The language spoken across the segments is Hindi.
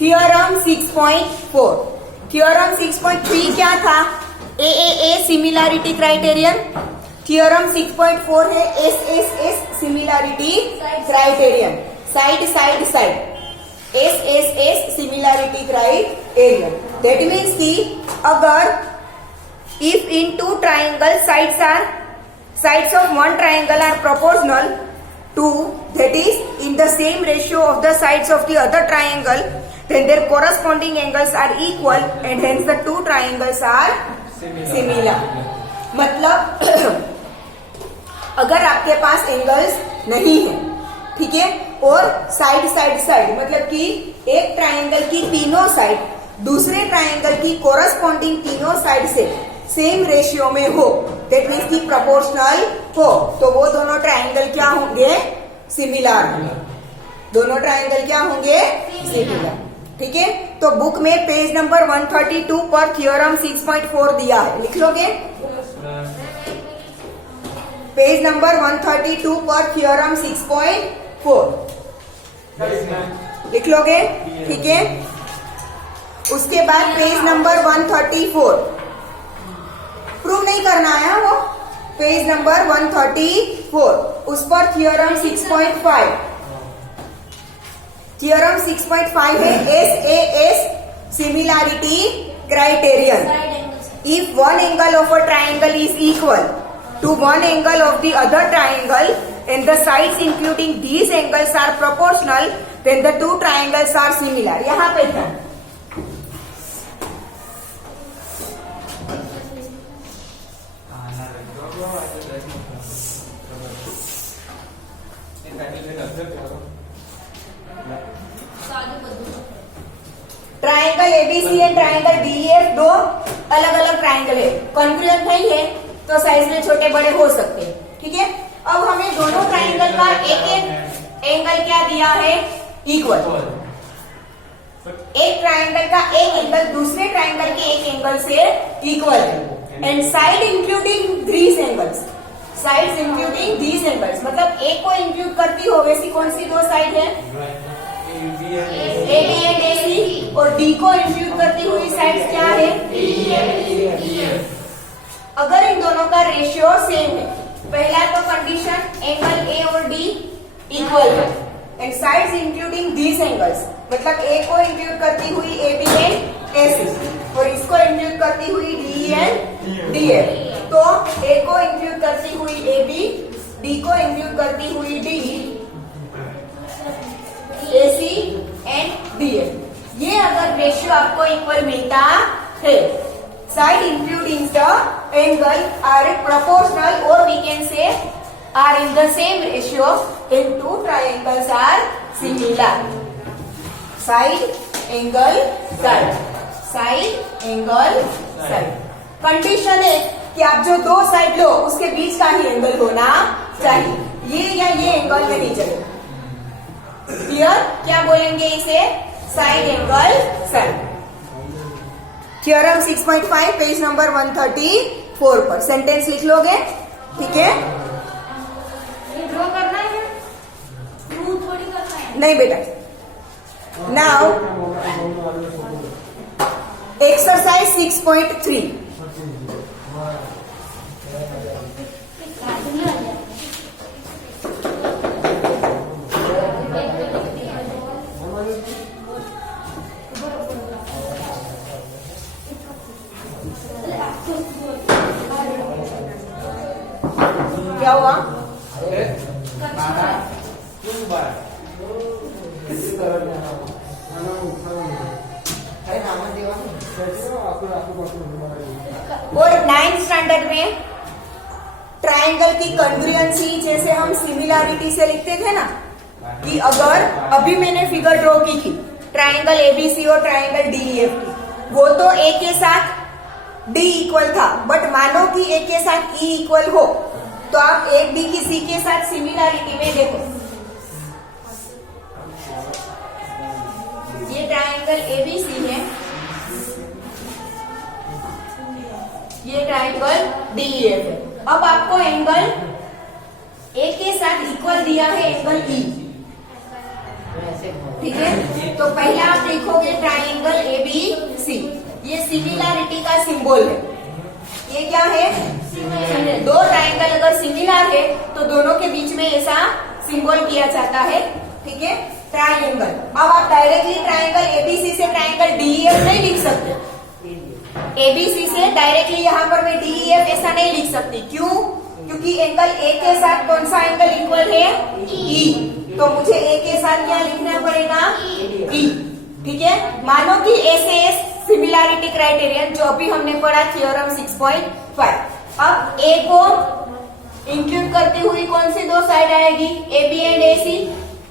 थ्योरम 6.4। थ्योरम 6.3 क्या था? ए सिमिलैरिटी क्राइटेरियन। थ्योरम 6.4 है S similarity criterion. Side side side S similarity criterion. That means कि अगर if in two triangle sides of one triangle are proportional to, that is in the same ratio of the sides of the other triangle, then their corresponding angles are equal and hence the two triangles are similar। मतलब अगर आपके पास एंगल्स नहीं है, ठीक है, और साइड मतलब कि एक ट्राइंगल की तीनों साइड दूसरे ट्राइंगल की कोरस्पॉन्डिंग तीनों साइड से सेम रेशियो में हो, दैट मीन्स की प्रोपोर्शनल हो, तो वो दोनों ट्राइंगल क्या होंगे? सिमिलर होंगे। दोनों ट्राइंगल क्या होंगे? सिमिलर। ठीक है, तो बुक में पेज नंबर 132 पर थ्योरम 6.4 दिया है, लिख लोगे? पेज नंबर 132 पर थ्योरम 6.4 लिख लोगे? ठीक है, उसके बाद पेज नंबर 134 प्रूव नहीं करना है वो, पेज नंबर 134 उस पर थ्योरम 6.5। थ्योरम 6.5 है S similarity criterion. If one angle of a triangle is equal to one angle of the other triangle and the sides including these angles are proportional, then the two triangles are similar। यहाँ पे था triangle ABC and triangle DEF दो अलग अलग ट्राइंगल है, कॉन्ग्रुएंट नहीं है तो साइज में छोटे बड़े हो सकते हैं। ठीक है, अब हमें दोनों ट्राइंगल का एक एंगल क्या दिया है? इक्वल। एक ट्राइंगल का एक एंगल दूसरे ट्राइंगल के एक एंगल से इक्वल है and side including these angles. Sides including these angles मतलब एक को इंक्लूड करती हो, वैसी कौन सी दो साइड है? ए बी एंड ए सी। और डी को इंक्लूड करती हुई साइड्स क्या है? अगर इन दोनों का रेशियो सेम है, पहला तो कंडीशन एंगल ए और डी इक्वल है and sides including these angles मतलब ए को इंक्लूड करती हुई ए बी एंड ए सी और इसको इंक्लूड करती हुई डी एंड डी एफ। तो ए को इंक्लूड करती हुई ए बी, डी को इंक्लूड करती हुई D, A C and D F. ये अगर रेशियो आपको इक्वल मिलता है, side including the angle are proportional or we can say are in the same ratio and two triangles are similar। Side angle side condition है कि आप जो दो साइड लो उसके बीच का ही एंगल होना चाहिए, ये या ये एंगल नहीं चलेगा। क्लियर? क्या बोलेंगे इसे? Side angle side. Theorem 6.5 page number 134 पर सेंटेंस लिख लोगे? ठीक है, ड्रॉ करना है, ड्रू थोड़ी करना है। नहीं बेटा। नाउ एक्सरसाइज 6.3 क्या हुआ? और 9th स्टैंडर्ड में ट्राइंगल की कॉन्ग्रुएंसी जैसे हम सिमिलैरिटी से लिखते थे ना, कि अगर अभी मैंने फिगर ड्रॉ की थी ट्राइंगल एबीसी और ट्राइंगल डीईएफ की, वो तो ए के साथ डी इक्वल था, बट मानो कि ए के साथ ई इक्वल हो तो आप एक बी की सी के साथ सिमिलैरिटी में देखो, ये ट्राइंगल एबीसी है, ये ट्राइंगल डीईएफ है। अब आपको एंगल ए के साथ इक्वल दिया है एंगल ई, ठीक है, तो पहला आप देखोगे ट्राइंगल ABC, ये सिमिलैरिटी का सिंबल है। ये क्या है? दो ट्राइंगल अगर सिमिलर है तो दोनों के बीच में ऐसा सिंबल किया जाता है, ठीक है, ट्राइंगल। अब आप डायरेक्टली ट्राइंगल ABC से ट्राइंगल DEF नहीं लिख सकते। ABC से डायरेक्टली यहाँ पर मैं DEF ऐसा नहीं लिख सकती। क्यों? क्योंकि एंगल A के साथ कौन सा एंगल इक्वल है? E। तो मुझे A के साथ क्या लिखना पड़ेगा? E, ठीक है। मानो कि SAS सिमिलैरिटी क्राइटेरियन जो अभी हमने पढ़ा थ्योरम 6.5। अब A को इंक्लूड करती हुई कौन सी दो साइड आएगी? AB and AC।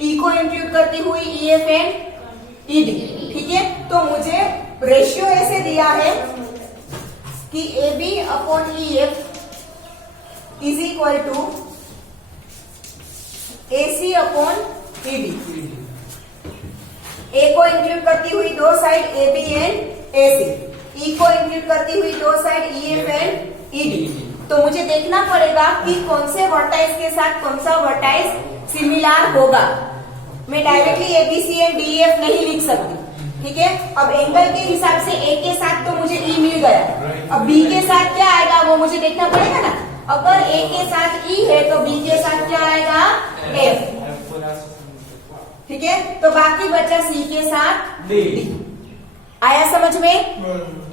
E को इंक्लूड करती हुई EF एंड ED, ठीक है। तो मुझे रेशियो ऐसे दिया है कि AB upon EF is equal to AC upon ED। A को इंक्लूड करती हुई दो side AB and AC, E को इंक्लूड करती हुई दो साइड EF एंड ED। तो मुझे देखना पड़ेगा कि कौन से वर्टाइस के साथ कौन सा वर्टाइस सिमिलर होगा। मैं डायरेक्टली ABC एंड DEF नहीं लिख सकती, ठीक है। अब एंगल के हिसाब से A के साथ तो मुझे E मिल गया, अब B के साथ क्या आएगा वो मुझे देखना पड़ेगा ना। अगर A के साथ E है तो B के साथ क्या आएगा? F, ठीक है। तो बाकी बचा C के साथ D। आया समझ में?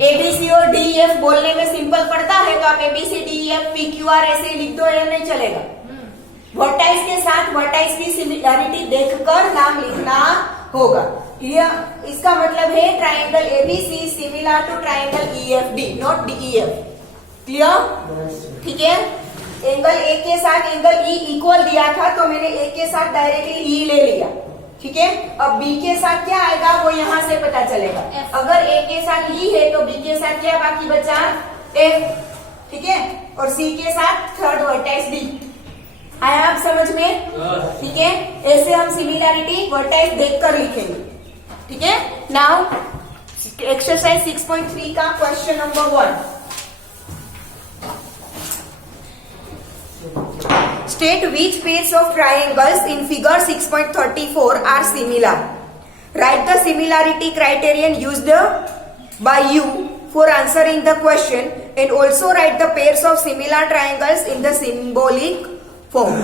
ABC और DEF बोलने में सिंपल पड़ता है तो आप ABC DEF PQR ऐसे लिख दो, या नहीं चलेगा। वर्टाइस के साथ वर्टाइस की सिमिलैरिटी देखकर नाम लिखना होगा। यह इसका मतलब है triangle ABC similar to triangle EFD, not DEF। Clear? ठीक है। एंगल A के साथ एंगल E इक्वल दिया था तो मैंने A के साथ डायरेक्टली E ले लिया, ठीक है। अब B के साथ क्या आएगा वो यहां से पता चलेगा। अगर A के साथ E है तो B के साथ क्या बाकी बचा? F, ठीक है। और C के साथ थर्ड वर्टाइस D। आया आप समझ में? ठीक है। ऐसे हम सिमिलैरिटी वर्टाइस देखकर लिखेंगे, ठीक है। नाउ एक्सरसाइज 6.3 का question number 1। State which pairs of triangles in figure 6.34 are similar. Write the similarity criterion used by you for answering the question and also write the pairs of similar triangles in the symbolic form.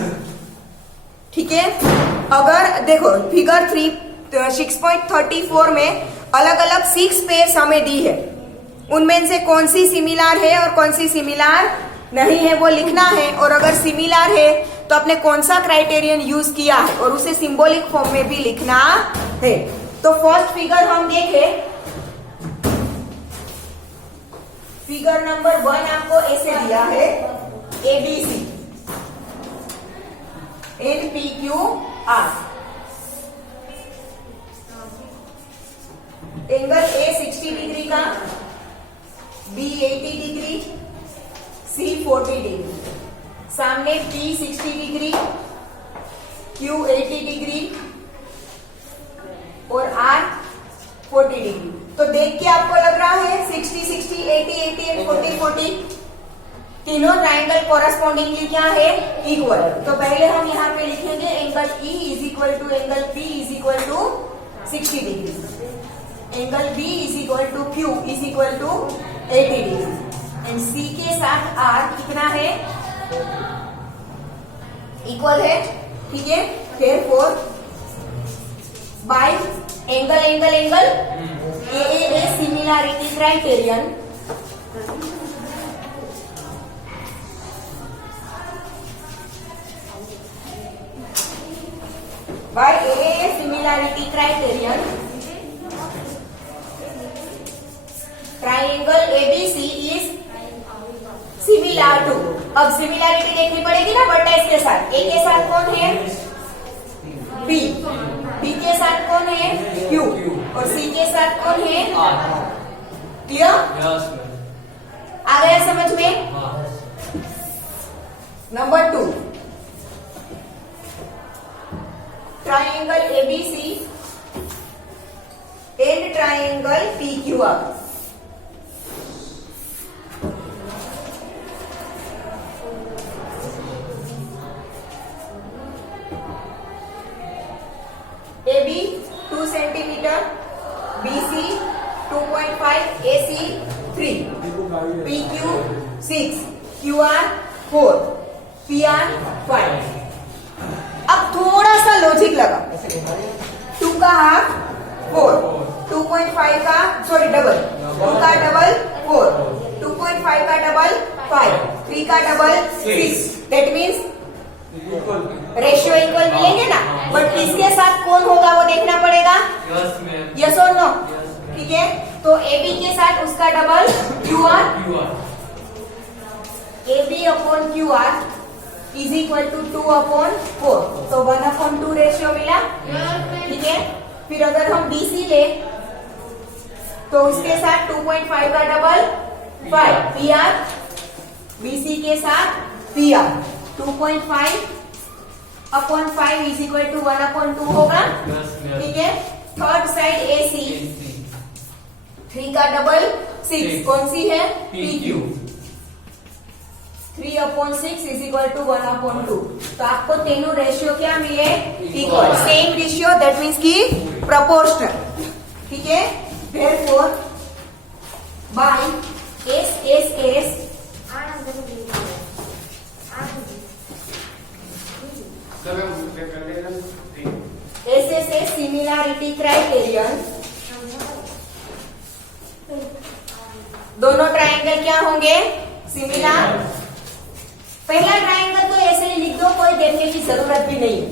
ठीक है। अगर देखो फिगर 6.34 में अलग अलग 6 पेयर्स हमें दी है, उनमें से कौन सी सिमिलर है और कौन सी सिमिलर नहीं है वो लिखना है। और अगर सिमिलर है तो आपने कौन सा क्राइटेरियन यूज किया है और उसे सिंबॉलिक फॉर्म में भी लिखना है। तो फर्स्ट फिगर हम देखें, फिगर नंबर 1 आपको ऐसे दिया है ABC and PQR। Angle A 60 degree का, B 80 डिग्री, C 40 डिग्री, सामने P 60 डिग्री, Q 80 डिग्री और R 40 डिग्री। तो देख के आपको लग रहा है 60 60 80 80 एंड 40 40 तीनों ट्राइंगल कॉरेस्पॉन्डिंगली क्या है? इक्वल। तो पहले हम यहाँ पे लिखेंगे angle E is equal to angle P is equal to 60 degree, angle B is equal to Q is equal to 80 degree and C के साथ R कितना है? इक्वल है, ठीक है। Therefore by angle angle angle AAA similarity criterion by AAA similarity criterion triangle ABC is similar to. अब सिमिलैरिटी देखनी पड़ेगी ना वर्टाइस के साथ। A के साथ कौन है? B, B के साथ कौन है? Q और C के साथ कौन है? क्लियर? आ गया समझ में? Number 2, triangle ABC and triangle PQR। AB 2 centimetre centimetre, BC 2.5, AC 3, PQ 6, QR 4, PR 5। अब थोड़ा सा लॉजिक लगा। 2 का हाफ 4, 2.5 का सॉरी डबल, 2 का डबल 4, 2.5 का डबल 5, 3 का double 6। That means ratio equal मिलेंगे ना, बट इसके साथ कौन होगा वो देखना पड़ेगा। यस और नो? ठीक है, तो AB के साथ उसका double QR, AB upon QR is equal to 2 upon 4, तो 1/2 रेशियो मिला। ठीक है, फिर अगर हम BC ले तो उसके साथ 2.5 का डबल 5, PR, BC के साथ PR 2.5 upon 5 is equal to 1/2 होगा। ठीक है, थर्ड साइड AC 3 का डबल 6, कौन सी है? PQ 3/6 is equal to 1/2। तो आपको तीनों रेशियो क्या मिले? Equal, same ratio, that means की प्रोपोर्शनल। ठीक है, therefore by SSS similarity criterion, दोनों ट्राइंगल क्या होंगे? सिमिलर। पहला ट्राइंगल तो ऐसे ही लिख दो, कोई देखने की जरूरत भी नहीं है।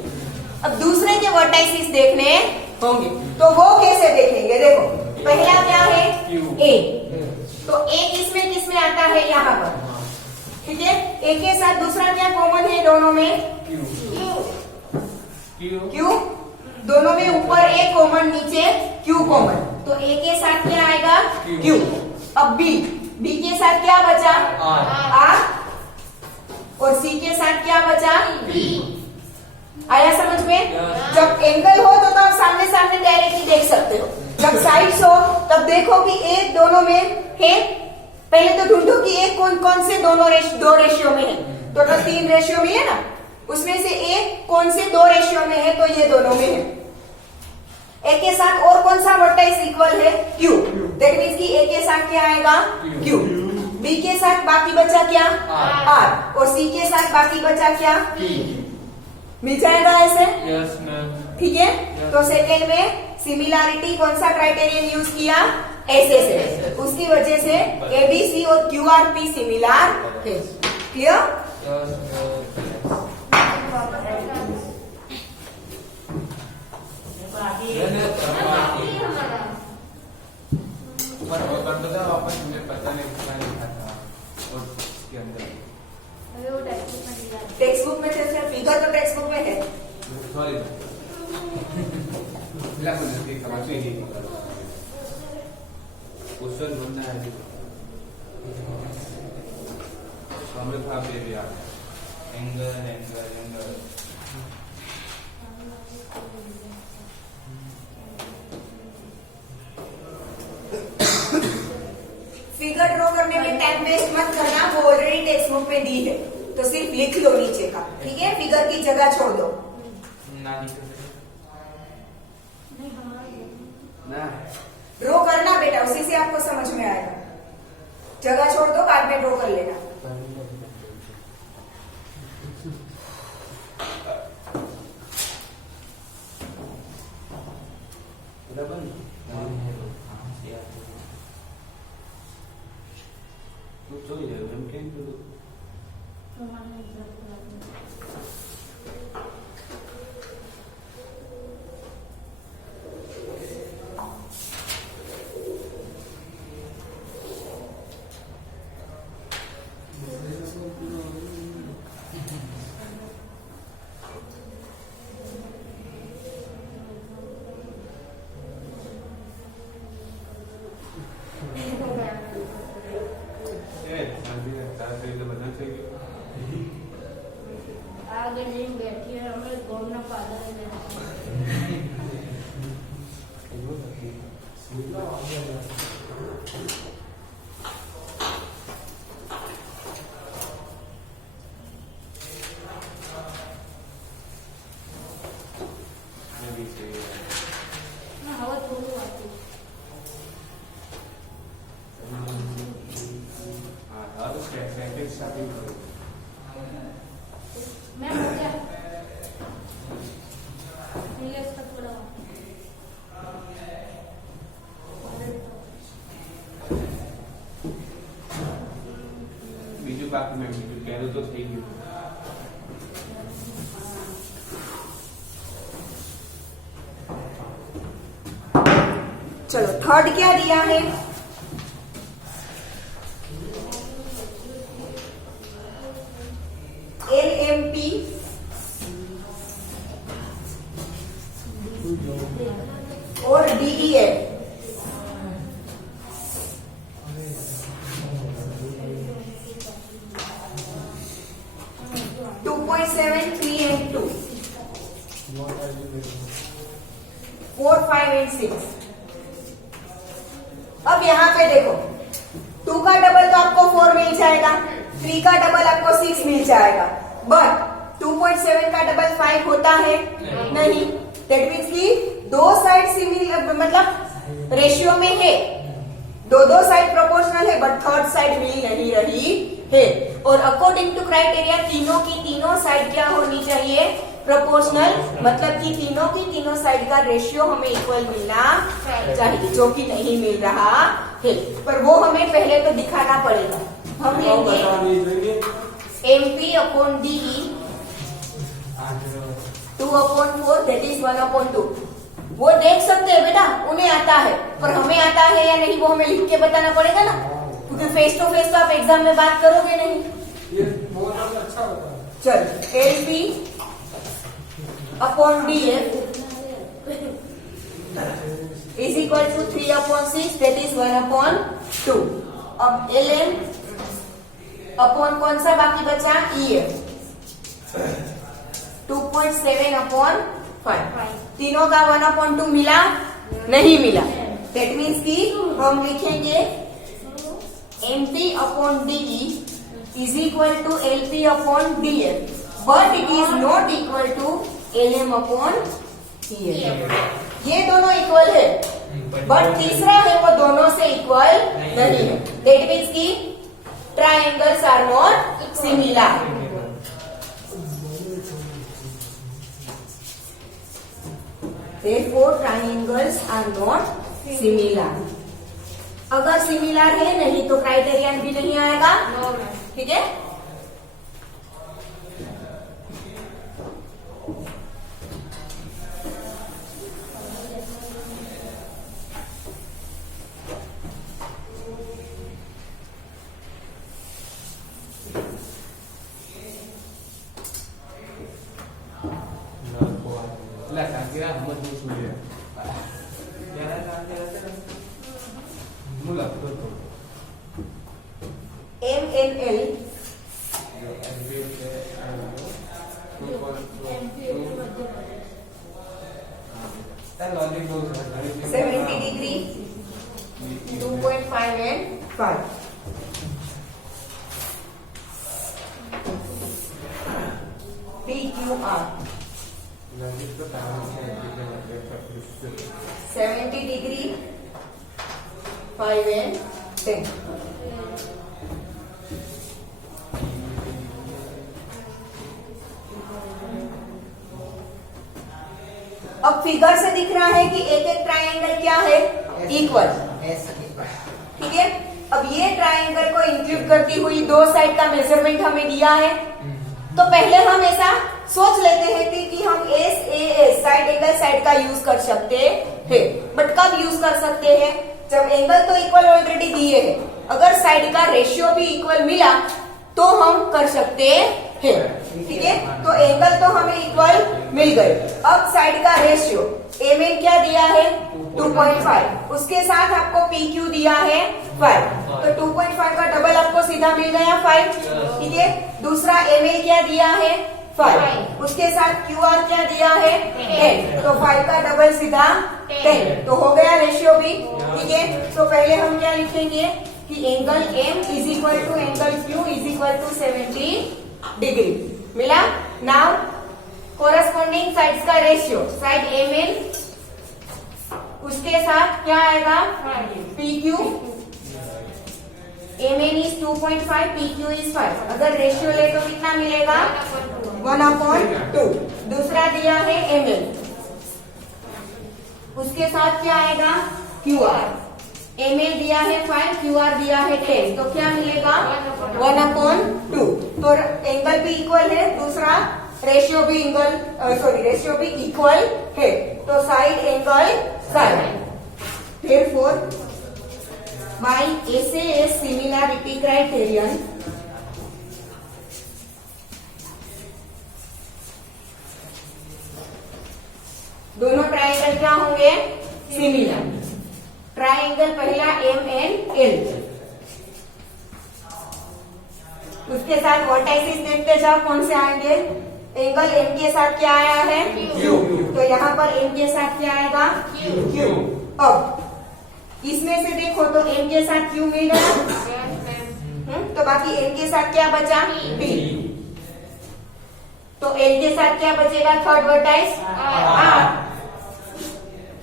अब दूसरे के वर्टाइसिस देखने होंगे, तो वो कैसे देखेंगे? देखो, पहला क्या है? A, तो A किसमें आता है? यहाँ पर। ठीक है, A के साथ दूसरा क्या कॉमन है दोनों में? Q, दोनों में ऊपर A कॉमन, नीचे Q कॉमन, तो A के साथ क्या आएगा? Q। अब B के साथ क्या बचा? R, और C के साथ क्या बचा? P। आया समझ में? जब एंगल हो तो आप सामने सामने डायरेक्टली देख सकते हो, जब साइड्स हो तब देखो कि एक दोनों में है। पहले तो ढूंढो कि एक कौन से दो रेशियो में है, तो 3 रेशियो में है ना, उसमें से एक कौन से 2 रेशियो में है, तो ये दोनों में है। ए के साथ और कौन सा वर्टाइस इक्वल है? Q, दैट मीन्स कि ए के साथ क्या आएगा? Q। B के साथ बाकी बचा क्या? R, और C के साथ बाकी बचा क्या? P। मिल जाएगा ऐसे? Yes ma'am. ठीक है, तो सेकेंड में सिमिलैरिटी कौन सा क्राइटेरियन यूज किया? SSS। उसकी वजह से ABC और QRP सिमिलर है। क्लियर? टेक्स्ट बुक में जैसे फिगर तो टेक्स्ट बुक में है। क्वेश्चन ढूंढना है, हमें भाव दे दिया एंगल। फिगर ड्रॉ करने में टाइम वेस्ट मत करना, वो ऑलरेडी टेक्स्ट बुक में दी है, तो सिर्फ लिख लो नीचे का। ठीक है, फिगर की जगह छोड़ दो ना। ड्रॉ करना बेटा, उसी से आपको समझ में आएगा। जगह छोड़ दो, बाद में ड्रॉ कर लेना। आगे नहीं बैठी है, हमें घूमना पागल है। हवा थोड़ी मैं हो गया ये इसका थोड़ा બીજું બાકી મેં બીજું પહેલું તો થઈ ગયું. चलो थर्ड क्या दिया है? LMP और DEF. To 2.7, 3 and 2, 4, 5 and 6. अब यहाँ पे देखो 2 का डबल तो आपको 4 मिल जाएगा, 3 का डबल आपको 6 मिल जाएगा, बट 2.7 का डबल 5 होता है नहीं. दैट मीन्स कि दो साइड सिमिलर, मतलब रेशियो में है, दो साइड प्रोपोर्शनल है, बट थर्ड साइड मिल नहीं रही है. और अकॉर्डिंग टू क्राइटेरिया तीनों की तीनों साइड क्या होनी चाहिए? प्रोपोर्शनल, मतलब कि तीनों की तीनों साइड का रेशियो हमें इक्वल मिलना चाहिए, जो कि नहीं मिल रहा है. पर वो हमें पहले तो दिखाना पड़ेगा. हम लेंगे MP upon DE 2/4, that is 1/2. वो देख सकते हैं बेटा, उन्हें आता है, पर हमें आता है या नहीं वो हमें लिख के बताना पड़ेगा ना, क्योंकि फेस टू फेस तो आप एग्जाम में बात करोगे नहीं. ये बहुत अच्छा होता है. चलो LP upon DF is equal to 3/6, that is 1/2. अब LM अपॉन कौन सा बाकी बचा? EF 2.7/5. तीनों का 1/2 मिला नहीं मिला. दैट मीन्स कि हम लिखेंगे MP upon DE is equal to LP upon DF, but it is not equal to LM upon EF. ये दोनों इक्वल है, बट तीसरा है वो दोनों से इक्वल नहीं है. दैट मीन्स कि triangles are not similar. Therefore triangles are not similar. अगर सिमिलर है नहीं तो क्राइटेरियन भी नहीं आएगा. ठीक है. Lah, tak kira Ahmad tu sulit. Jangan. Mula betul. MNL Then logic goes 70 degree 2.5 and 5. PQR 70 degree 5 and 10. अब फिगर से दिख रहा है कि एक एक ट्रायंगल क्या है? इक्वल. ठीक है. अब ये ट्रायंगल को इंक्लूड करती हुई दो साइड का मेजरमेंट हमें दिया है, तो पहले हम ऐसा सोच लेते हैं कि हम SAS साइड एंगल साइड का यूज कर सकते हैं. बट कब यूज कर सकते हैं? जब एंगल तो इक्वल ऑलरेडी दिए हैं, अगर साइड का रेशियो भी इक्वल मिला तो हम कर सकते हैं. ठीक है. तो एंगल तो हमें इक्वल मिल गए. अब साइड का रेशियो MN क्या दिया है? 2.5. उसके साथ आपको PQ दिया है 5. तो 2.5 का डबल आपको सीधा मिल गया 5. ठीक है. दूसरा ML क्या दिया है? 5. उसके साथ QR क्या दिया है? 10. तो 5 का डबल सीधा 10. तो हो गया रेशियो भी. ठीक है. तो पहले हम क्या लिखेंगे कि angle M is equal to angle Q is equal to 70 degree. मिला. नाउ कोरस्पॉन्डिंग साइड्स का रेशियो, साइड MN उसके साथ क्या आएगा? PQ MN is 2.5, PQ is 5। अगर रेशियो ले तो कितना मिलेगा? 1/2। दूसरा दिया है ML, उसके साथ क्या आएगा? QR। ML दिया है 5, QR दिया है 10, तो क्या मिलेगा? 1/2। तो एंगल भी इक्वल है, दूसरा रेशियो भी रेशियो भी इक्वल है, तो side angle side. Therefore, by SAS similarity criterion, दोनों ट्राइंगल क्या होंगे? सिमिलर। ट्राइंगल पहला MNL, उसके साथ वर्टाइसिस देखते जाओ कौन से आएंगे। एंगल M के साथ क्या आया है? Q। तो यहाँ पर M के साथ क्या आएगा? Q। अब इसमें से देखो तो M के साथ Q मिल गया, तो बाकी M के साथ क्या बचा? P। तो L के साथ क्या बचेगा? Third vertex R।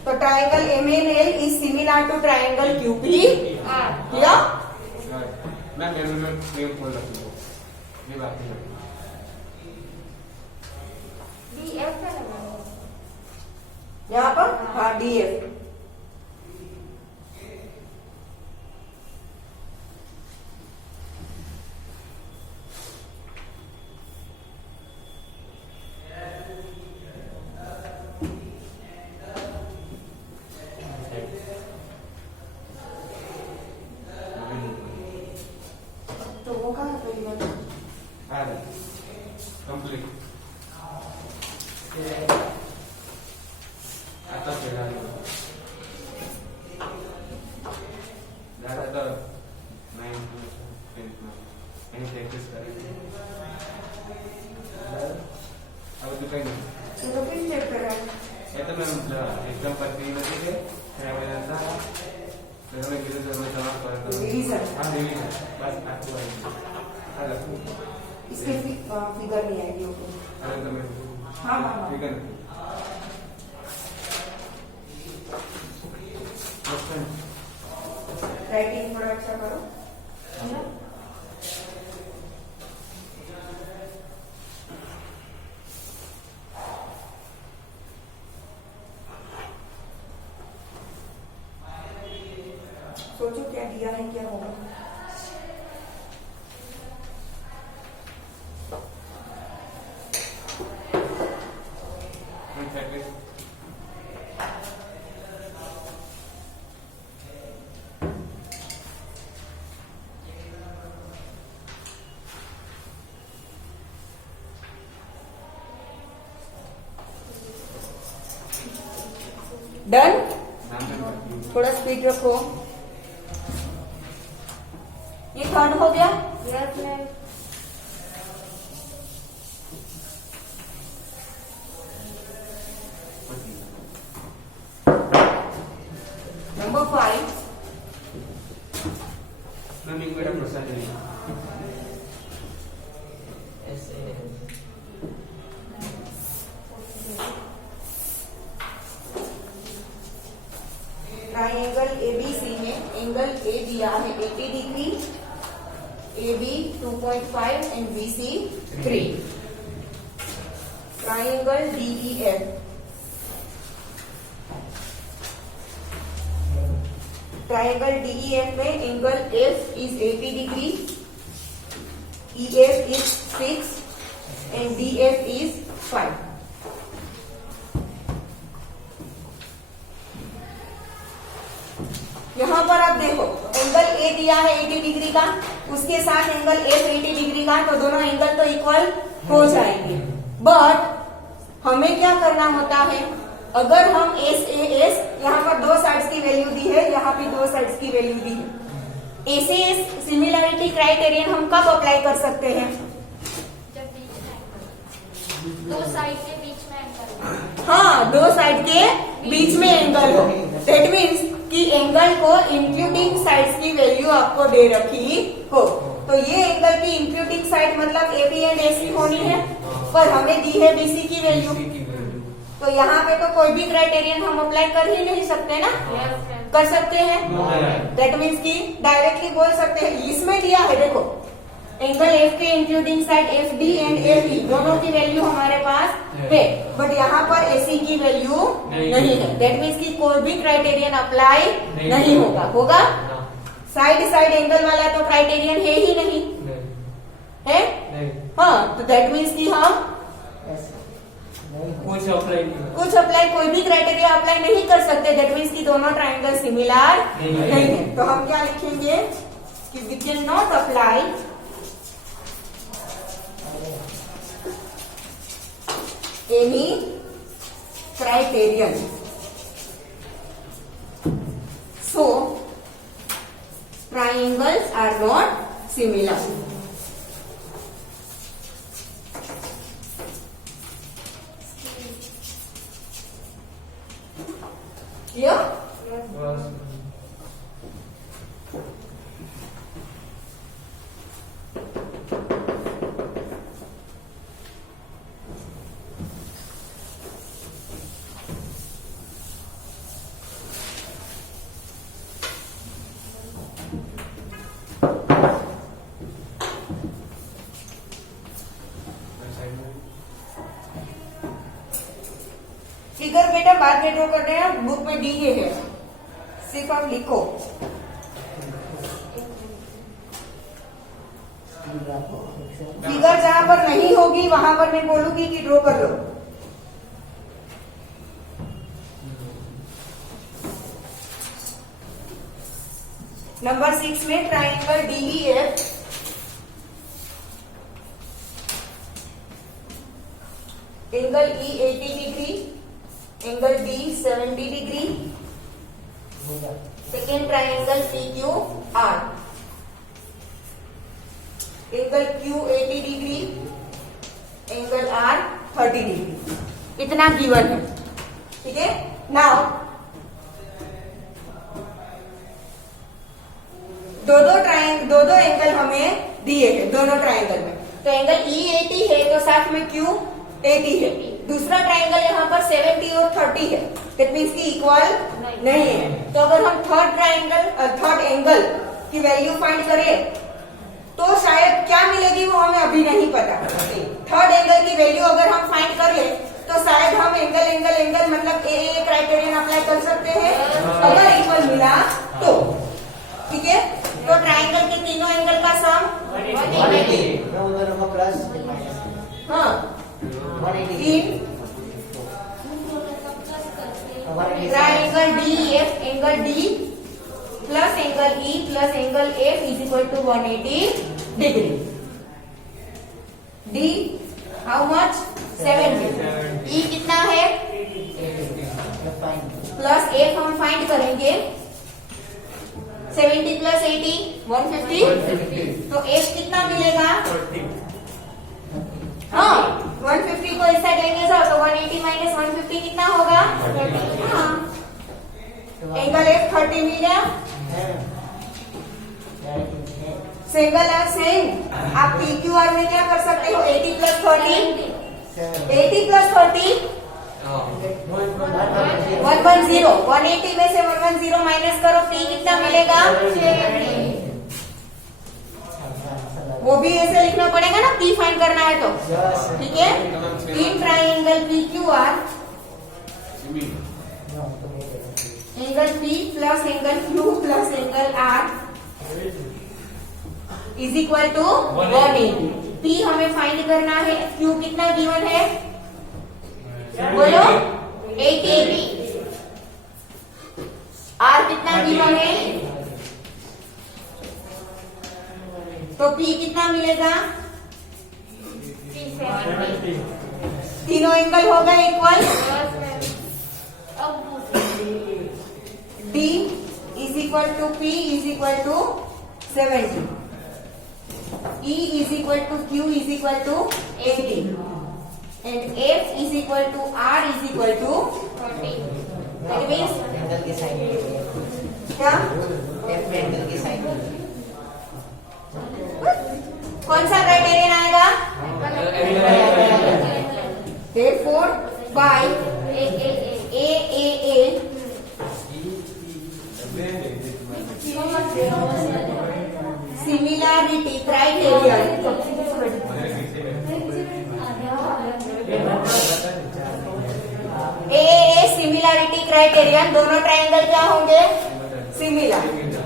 तो triangle MNL is similar to triangle QPR। Clear? मैं फ्रेम खोल रखी हूँ, ये बात नहीं है। DF है ना? यहाँ पर हाँ DF। तो वो कहाँ पे? कंप्लीट आता फिलहाल ज़्यादातर 9th में 10th में कहीं प्रैक्टिस करेंगे। अब तो कहीं नहीं, तो फिर चेक करा। ये तो मैं मतलब एकदम पत्नी नहीं थे, मैं जानता फिर मैं गिरे तो मैं जवाब करता हूँ। रिवीजन। हाँ रिवीजन, बस आपको आएगी। इसके फिगर नहीं आएगी वो। अरे तो मैं हाँ हाँ हाँ। ठीक है राइटिंग थोड़ा अच्छा करो। सोचो क्या दिया है, क्या होगा। डन? थोड़ा स्पीड रखो। ये थर्ड हो गया। Yes, ma'am. नंबर 5, नहीं मेरा प्रश्न नहीं ट्राइंगल ABC में एंगल A दिया है 80 degree, AB 2.5 and BC 3। Triangle DEF, triangle DEF में angle F is 80 degree, EF is 6 and DF is 5। यहाँ पर आप देखो एंगल A दिया है 80 डिग्री का, उसके साथ एंगल F 80 डिग्री का, तो दोनों एंगल तो इक्वल हो जाएंगे। बट हमें क्या करना होता है, अगर हम SAS यहाँ पर दो साइड्स की वैल्यू दी है, यहाँ भी दो साइड्स की वैल्यू दी है, SAS सिमिलरिटी क्राइटेरियन हम कब अप्लाई कर सकते हैं? जब बीच में दो साइड के बीच में एंगल। हाँ, दो साइड के बीच में एंगल हो। दैट मीन्स कि एंगल को इंक्लूडिंग साइड्स की वैल्यू आपको दे रखी हो। तो ये एंगल की इंक्लूडिंग साइड मतलब AB एंड AC होनी है, पर हमें दी है BC की वैल्यू। तो यहाँ पे तो कोई भी क्राइटेरियन हम अप्लाई कर ही नहीं सकते ना। Yes, ma'am. कर सकते हैं? No. दैट मीन्स कि डायरेक्टली बोल सकते हैं। इसमें दिया है देखो, एंगल एफ के including side F D and F E दोनों की वैल्यू हमारे पास है, बट यहाँ पर एसी की वैल्यू नहीं है। दैट मीन्स कि कोई भी क्राइटेरियन अप्लाई नहीं होगा। होगा? साइड साइड एंगल वाला तो क्राइटेरियन है ही नहीं, है? हाँ, तो दैट मीन्स कि हम कुछ अप्लाई नहीं कुछ अप्लाई, कोई भी क्राइटेरिया अप्लाई नहीं कर सकते। दैट मीन्स कि दोनों ट्राइंगल सिमिलर नहीं है। तो हम क्या लिखेंगे कि we can not apply any criterion, so triangles are not similar. Clear? बस फिगर बेटा बाद में ड्रॉ कर रहे हैं, बुक में दी है, सिर्फ आप लिखो। फिगर जहां पर नहीं होगी वहां पर मैं बोलूंगी कि ड्रॉ कर लो। नंबर 6 में triangle DEF angle E 80 degree, angle D 70 degree, second triangle P Q R, angle Q 80 degree, angle R 30 degree, इतना गिवन है। ठीक है? नाउ दो एंगल हमें दिए हैं दोनों ट्राइंगल में। तो एंगल ई 80 है तो साथ में क्यू 80 है। दूसरा ट्राइंगल यहाँ पर 70 और 30 है, दैट मीन्स की इक्वल नहीं है। तो अगर हम थर्ड एंगल की वैल्यू फाइंड करें तो शायद क्या मिलेगी वो हमें अभी नहीं पता। थर्ड एंगल की वैल्यू अगर हम फाइंड कर ले तो शायद हम एंगल मतलब ए क्राइटेरियन अप्लाई कर सकते हैं अगर इक्वल मिला तो। ठीक है? तो ट्राइंगल के तीनों एंगल का सम हाँ in triangle DEF angle D plus angle E plus angle F is equal to 180 degree. D how much? 70। E कितना है? प्लस एफ हम फाइंड करेंगे। 70 प्लस 80 150। तो एफ कितना मिलेगा? हाँ 150 को इस साइड लेंगे जाओ तो 180 माइनस 150 कितना होगा? हाँ एंगल एफ 30 मिल गया। सिंगल आर सेम आप पी क्यू आर में क्या कर सकते हो? 80 प्लस 30 80 प्लस 30 110। 180 में से 110 माइनस करो, पी कितना मिलेगा? वो भी ऐसे लिखना पड़ेगा ना, पी फाइंड करना है तो। ठीक है? In triangle P Q R angle P plus angle Q plus angle R is equal to 180। P हमें फाइंड करना है, क्यू कितना गिवन है बोलो? 880। आर कितना गिवन है? तो पी कितना मिलेगा? तीनों एंगल हो गए equal. D is equal to P is equal to 70। E is equal to Q is equal to 80 and F is equal to R is equal to 40. That means angle की साइड क्या? एफ में एंगल की साइड कौन सा क्राइटेरियन आएगा? Therefore by A similarity criterion A similarity criterion दोनों ट्राइंगल क्या होंगे similar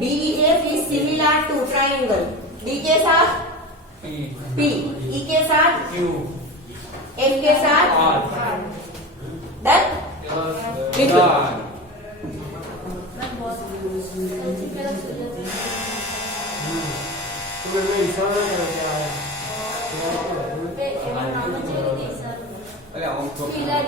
DEF is similar to triangle D के साथ P E के साथ F के साथ डन तुम्हें मैं इशारा करके आया अरे हम पिला